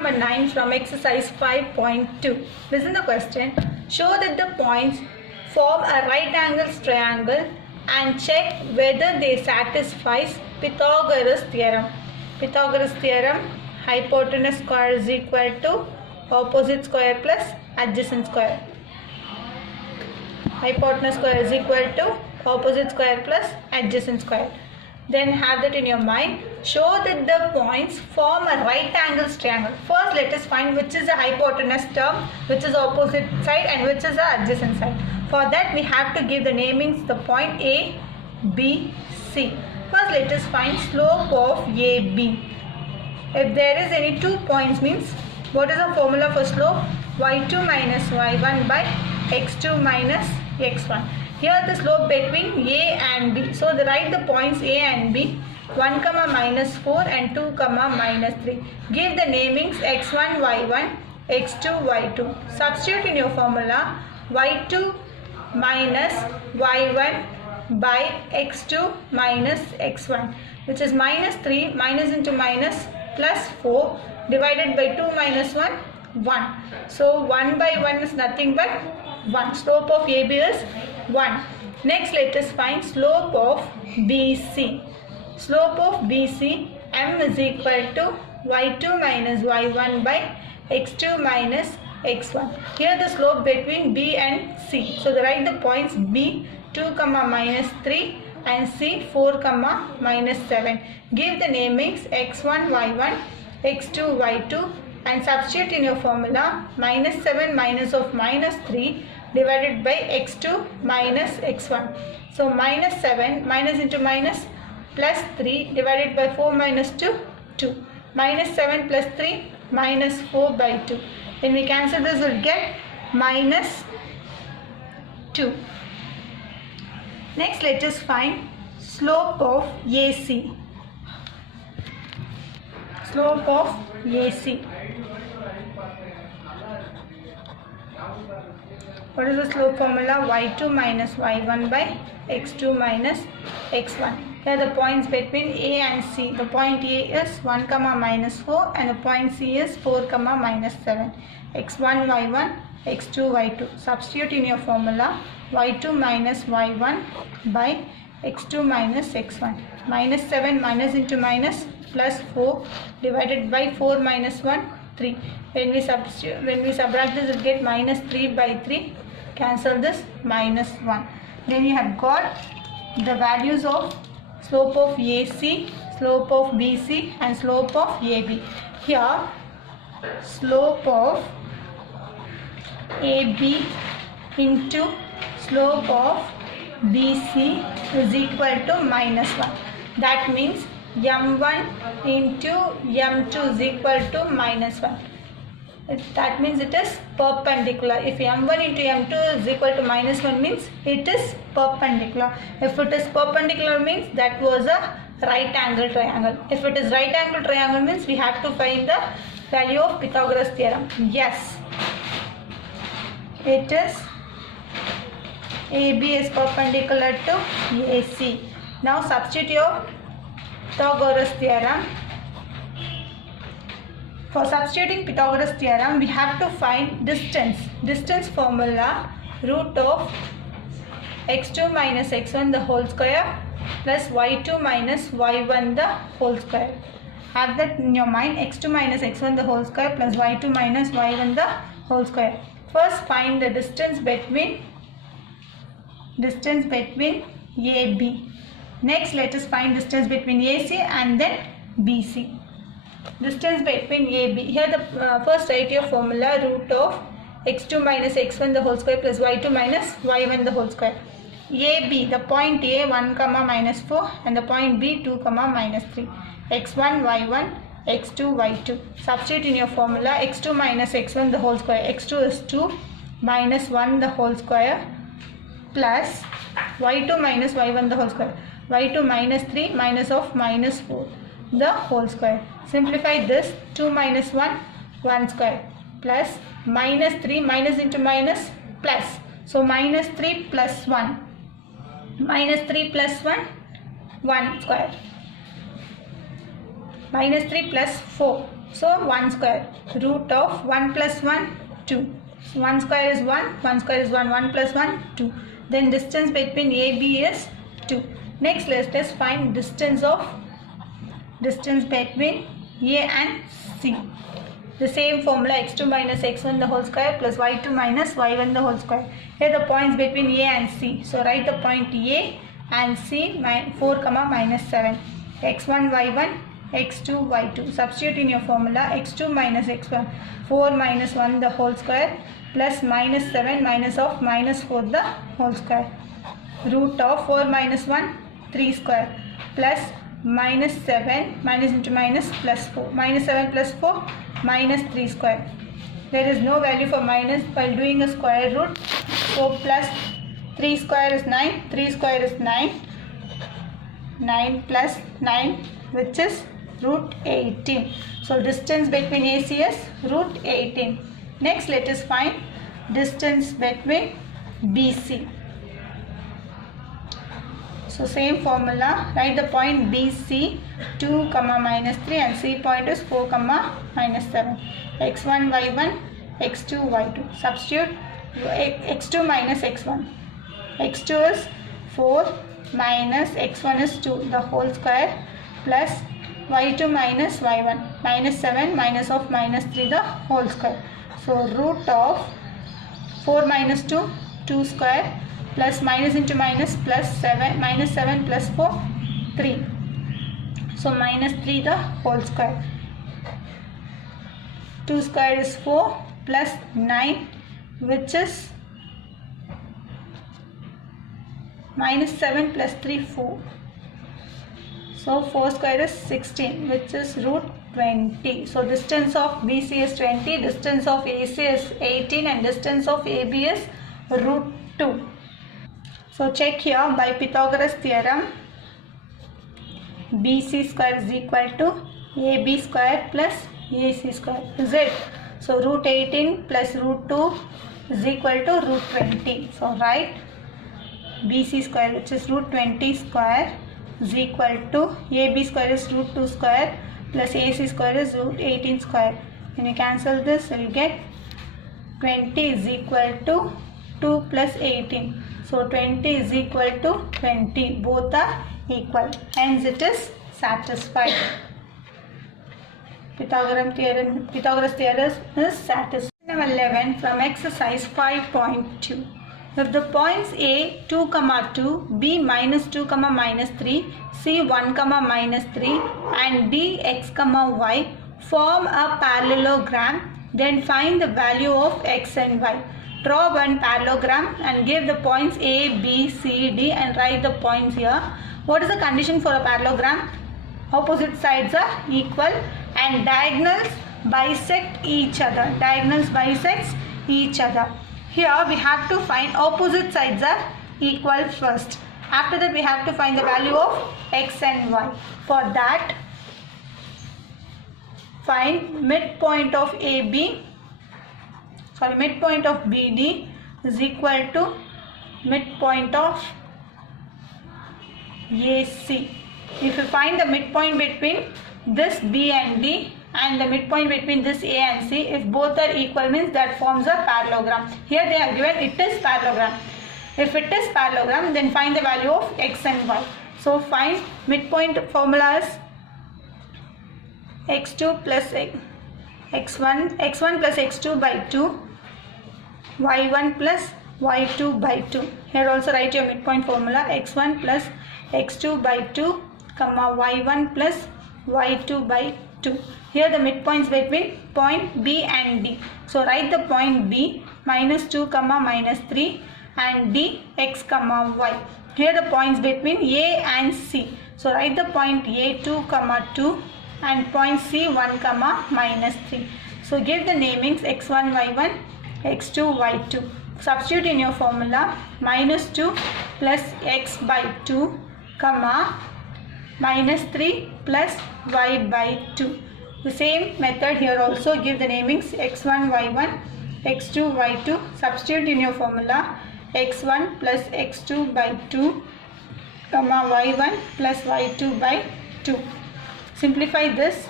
Number 9 from exercise 5.2. Listen the question. Show that the points form a right angle triangle and check whether they satisfy Pythagoras theorem. Pythagoras theorem, hypotenuse square is equal to opposite square plus adjacent square. Hypotenuse square is equal to opposite square plus adjacent square. Then have that in your mind. Show that the points form a right angle triangle. First let us find which is the hypotenuse term, which is the opposite side and which is the adjacent side. For that we have to give the namings the point A, B, C. First let us find slope of AB. If there is any 2 points means what is the formula for slope? y2 minus y1 by x2 minus x1. Here the slope between A and B. So write the points A and B, 1 comma minus 4 and 2 comma minus 3. Give the namings x1 y1, x2 y2. Substitute in your formula y2 minus y1 by x2 minus x1, which is minus 3 minus into minus plus 4 divided by 2 minus 1, 1. So 1 by 1 is nothing but 1. Slope of AB is 1. Next let us find slope of BC. Slope of BC, m is equal to y2 minus y1 by x2 minus x1. Here the slope between B and C. So write the points B 2 comma minus 3 and C 4 comma minus 7. Give the namings x1 y1, x2 y2 and substitute in your formula minus 7 minus of minus 3 divided by x2 minus x1. So minus 7 minus into minus plus 3 divided by 4 minus 2, 2. Minus 7 plus 3 minus 4 by 2. When we cancel this we will get minus 2. Next let us find slope of AC. Slope of AC. What is the slope formula? y2 minus y1 by x2 minus x1. Here the points between A and C. The point A is 1 comma minus 4 and the point C is 4 comma minus 7. x1 y1, x2 y2. Substitute in your formula y2 minus y1 by x2 minus x1. Minus 7 minus into minus plus 4 divided by 4 minus 1, 3. When we subtract this, we will get minus 3 by 3. Cancel this, minus 1. Then you have got the values of slope of AC, slope of BC and slope of AB. Here slope of AB into slope of BC is equal to minus 1. That means m1 into m2 is equal to minus 1. That means it is perpendicular. If m1 into m2 is equal to minus 1 means it is perpendicular. If it is perpendicular means that was a right angle triangle. If it is right angle triangle means we have to find the value of Pythagoras theorem. Yes, it is AB is perpendicular to AC. Now substitute your Pythagoras theorem. For substituting Pythagoras theorem, we have to find distance. Distance formula root of x2 minus x1 the whole square plus y2 minus y1 the whole square. Have that in your mind, x2 minus x1 the whole square plus y2 minus y1 the whole square. First find the distance between AB. Next let us find distance between AC and then BC. Distance between AB. Here the first write your formula root of x2 minus x1 the whole square plus y2 minus y1 the whole square. AB, the point A 1 comma minus 4 and the point B 2 comma minus 3. x1 y1, x2 y2. Substitute in your formula x2 minus x1 the whole square. x2 is 2 minus 1 the whole square plus y2 minus y1 the whole square. y2 minus 3 minus of minus 4 the whole square. Simplify this, 2 minus 1, 1 square plus minus 3 minus into minus plus. So minus 3 plus 1. Minus 3 plus 1 square. Minus 3 plus 4. So 1 square. Root of 1 plus 1, 2. So 1 square is 1, 1 square is 1, 1 plus 1, 2. Then distance between AB is 2. Next let us find distance between A and C. The same formula, x2 minus x1 the whole square plus y2 minus y1 the whole square. Here the points between A and C. So write the point A and C 4, minus 7. x1 y1 x2 y2. Substitute in your formula x2 minus x1 4 minus 1 the whole square plus minus 7 minus of minus 4 the whole square. Root of 4 minus 1 3 square plus minus 7 minus into minus plus 4. Minus 7 plus 4 minus 3 square. There is no value for minus while doing a square root. So plus 3 square is 9. 3 square is 9. 9 plus 9 which is root 18. So distance between AC is root 18. Next let us find distance between BC. So same formula, write the point BC 2, minus 3 and C point is 4, minus 7. x1 y1 x2 y2. Substitute x2 minus x1. x2 is 4 minus x1 is 2 the whole square plus y2 minus y1 minus 7 minus of minus 3 the whole square. So root of 4 minus 2 2 square plus minus into minus plus 7 minus 7 plus 4 3. So minus 3 the whole square. 2 square is 4 plus 9 which is minus 7 plus 3 4. So 4 square is 16 which is root 20. So distance of BC is 20, distance of AC is 18 and distance of AB is root 2. So check here by Pythagoras theorem, BC square is equal to AB square plus AC square, is it? So root 18 plus root 2 is equal to root 20. So write BC square which is root 20 square is equal to AB square is root 2 square plus AC square is root 18 square. When you cancel this, you will get 20 is equal to 2 plus 18. So 20 is equal to 20. Both are equal. Hence it is satisfied. Pythagoras theorem is satisfied. Number 11 from exercise 5.2. If the points A 2, 2, B minus 2, minus 3, C 1, minus 3 and D x, y form a parallelogram, then find the value of x and y. Draw one parallelogram and give the points A, B, C, D and write the points here. What is the condition for a parallelogram? Opposite sides are equal and diagonals bisect each other. Diagonals bisects each other. Here we have to find opposite sides are equal first. After that we have to find the value of x and y. For that, find midpoint of midpoint of BD is equal to midpoint of AC. If you find the midpoint between this B and D and the midpoint between this A and C, if both are equal means that forms a parallelogram. Here they have given it is parallelogram. If it is parallelogram, then find the value of x and y. So find midpoint formula is x2 plus x1 plus x2 by 2, y1 plus y2 by 2. Here also write your midpoint formula x1 plus x2 by 2, y1 plus y2 by 2. Here the midpoints between point B and D. So write the point B minus 2, minus 3 and D x, y. Here the points between A and C. So write the point A 2, 2 and point C 1, minus 3. So give the namings x1, y1, x2, y2. Substitute in your formula minus 2 plus x by 2, minus 3 plus y by 2. The same method here also give the namings x1, y1, x2, y2. Substitute in your formula x1 plus x2 by 2, y1 plus y2 by 2. Simplify this.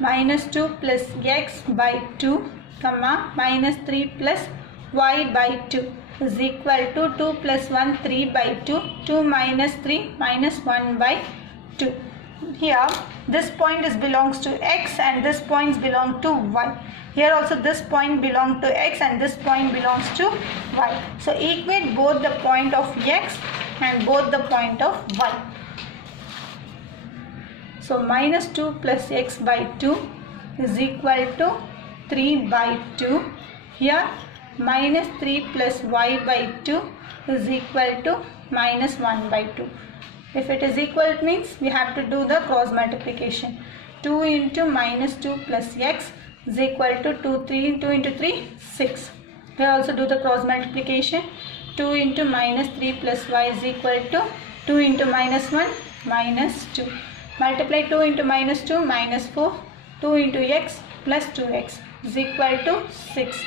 minus 2 plus x by 2 comma minus 3 plus y by 2 is equal to 2 plus 1 3 by 2, 2 minus 3 minus 1 by 2. Here this point is belongs to x and this point belongs to y. Here also this point belongs to x and this point belongs to y. So equate both the point of x and both the point of y. So minus 2 plus x by 2 is equal to 3 by 2. Here minus 3 plus y by 2 is equal to minus 1 by 2. If it is equal, it means we have to do the cross multiplication. 2 into minus 2 plus x is equal to 2 into 3, 6. We also do the cross multiplication. 2 into minus 3 plus y is equal to 2 into minus 1, minus 2. Multiply 2 into minus 2, minus 4. 2 into x plus 2x is equal to 6.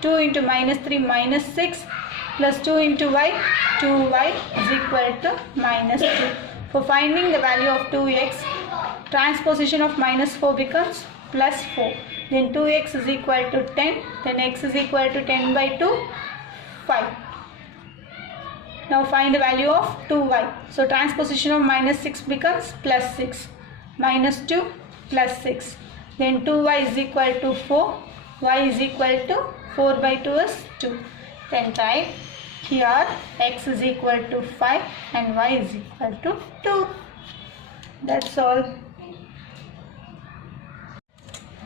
2 into minus 3, minus 6. Plus 2 into y, 2y is equal to minus 2. For finding the value of 2x, transposition of minus 4 becomes plus 4. Then 2x is equal to 10. Then x is equal to 10 by 2, 5. Now find the value of 2y. So transposition of minus 6 becomes plus 6. Minus 2 plus 6. Then 2y is equal to 4. Y is equal to 4 by 2 is 2. Then type here x is equal to 5 and y is equal to 2. That's all.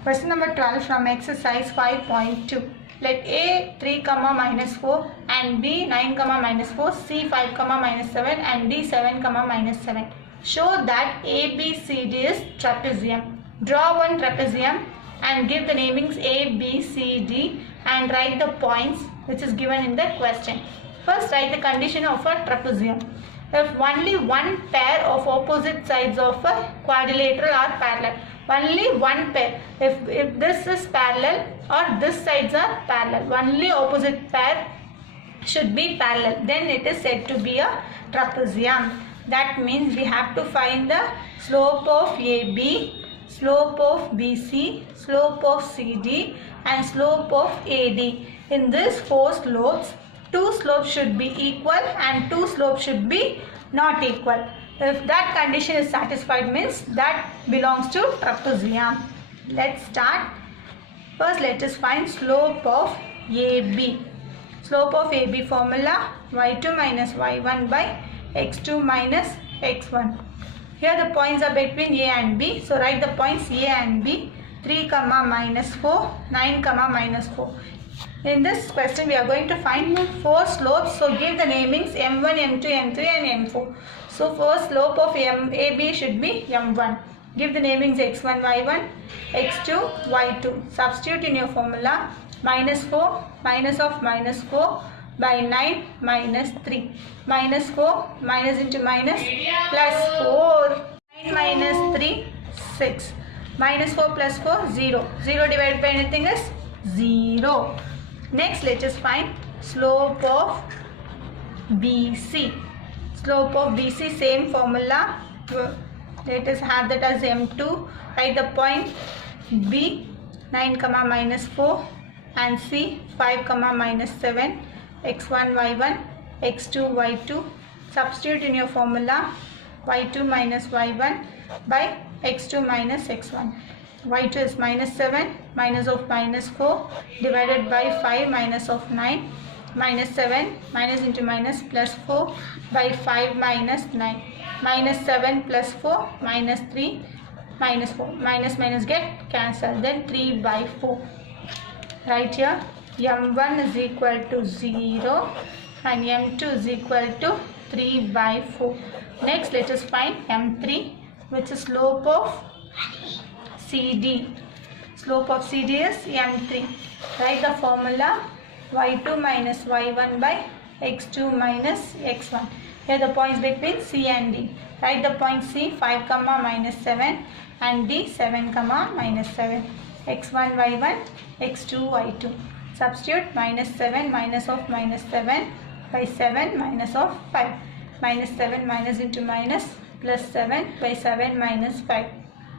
Question number 12 from exercise 5.2. Let A 3, minus 4 and B 9, minus 4, C 5, minus 7 and D 7, minus 7. Show that ABCD is trapezium. Draw one trapezium and give the namings A, B, C, D and write the points which is given in the question. First write the condition of a trapezium. If only one pair of opposite sides of a quadrilateral are parallel. Only one pair. If this is parallel or this sides are parallel. Only opposite pair should be parallel. Then it is said to be a trapezium. That means we have to find the slope of AB, slope of BC, slope of CD and slope of AD. In these four slopes, two slopes should be equal and two slopes should be not equal. If that condition is satisfied, means that belongs to trapezium. Let's start. First let us find slope of AB. Slope of AB formula y2 minus y1 by x2 minus x1. Here the points are between A and B. So write the points A and B. 3, minus 4, 9, minus 4. In this question we are going to find four slopes. So give the namings M1, M2, M3 and M4. So first slope of AB should be M1. Give the namings x1, y1, x2, y2. Substitute in your formula. Minus 4, minus of minus 4 by 9 minus 3. Minus 4, minus into minus, plus 4. 9 minus 3, 6. Minus 4 plus 4, 0. 0 divided by anything is 0. Next let us find slope of BC. Slope of BC, same formula. Let us have that as M2. Write the point B 9, minus 4 and C 5, minus 7. X1, y1, x2, y2. Substitute in your formula y2 minus y1 by x2 minus x1. y2 is minus 7, minus of minus 4 divided by 5 minus of 9. Minus 7, minus into minus, plus 4 by 5 minus 9. Minus 7 plus 4, minus 3, minus 4. Minus minus get cancelled. Then 3 by 4. Right here, M1 is equal to 0 and M2 is equal to 3 by 4. Next let us find M3, which is slope of CD. Slope of CD is M3. Write the formula y2 minus y1 by x2 minus x1. Here the points between C and D. Write the point C 5, minus 7 and D 7, minus 7. x1, y1, x2, y2. Substitute minus 7 minus of minus 7 by 7 minus of 5. Minus 7 minus into minus, plus 7 by 7 minus 5.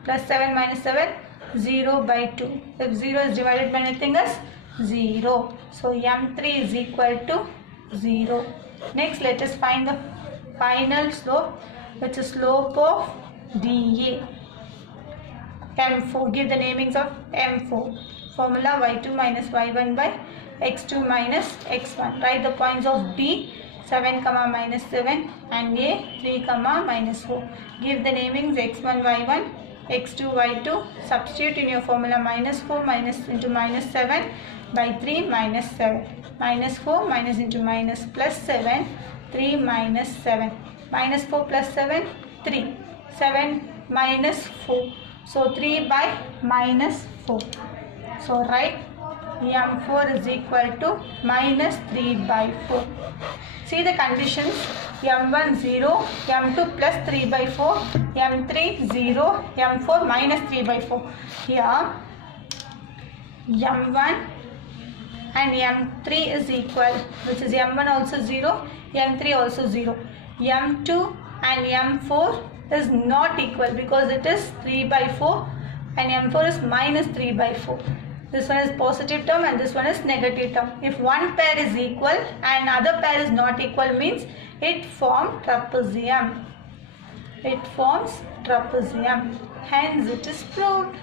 Plus 7 minus 7, 0 by 2. If 0 is divided by anything is 0. So m3 is equal to 0. Next, let us find the final slope, which is slope of dA. m4. Give the namings of m4. Formula y2 minus y1 by x2 minus x1. Write the points of B, 7, minus 7 and A, 3, minus 4. Give the namings x1, y1, x2, y2. Substitute in your formula minus 4 minus into minus 7 by 3 minus 7. Minus 4 minus into minus plus 7, 3 minus 7. Minus 4 plus 7, 3. 7 minus 4. So 3 by minus 4. So write m4 is equal to minus 3 by 4. See the conditions. m1 0, m2 plus 3 by 4, m3 0, m4 minus 3 by 4. Here m1 and m3 is equal, which is m1 also 0, m3 also 0. m2 and m4 is not equal because it is 3 by 4 and m4 is minus 3 by 4. This one is positive term and this one is negative term. If one pair is equal and other pair is not equal, means it forms trapezium. It forms trapezium. Hence it is proved.